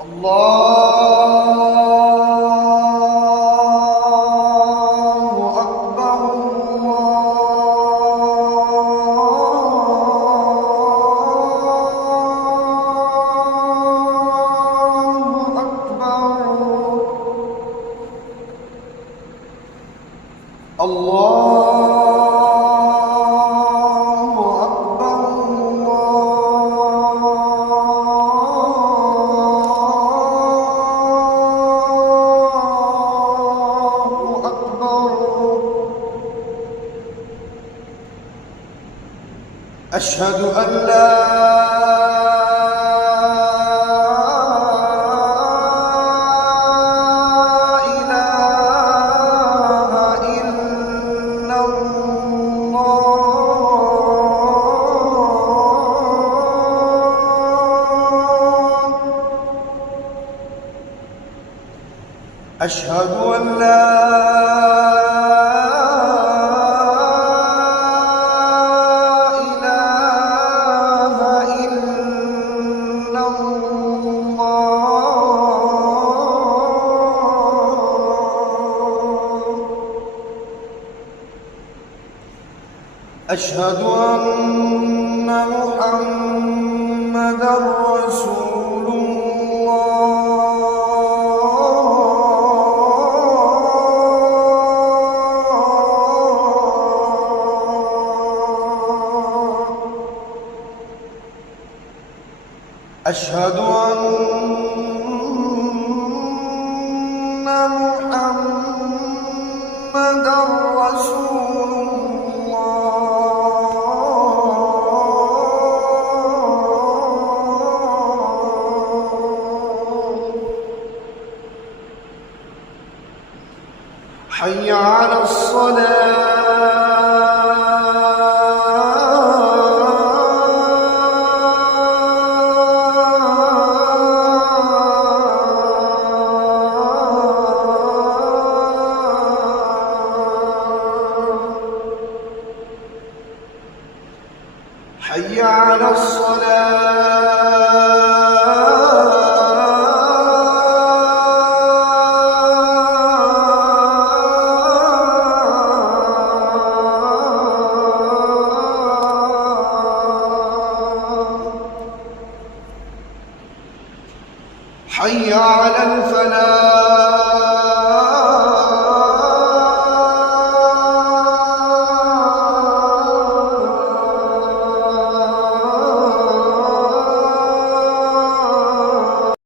الله أكبر. الله أكبر. أشهد أن لا إله إلا الله. أشهد أن لا أشهد أن محمدًا رسول الله. أشهد أن محمدًا رسول حي على الصلاة. حي على الصلاة. حي على الفلاح.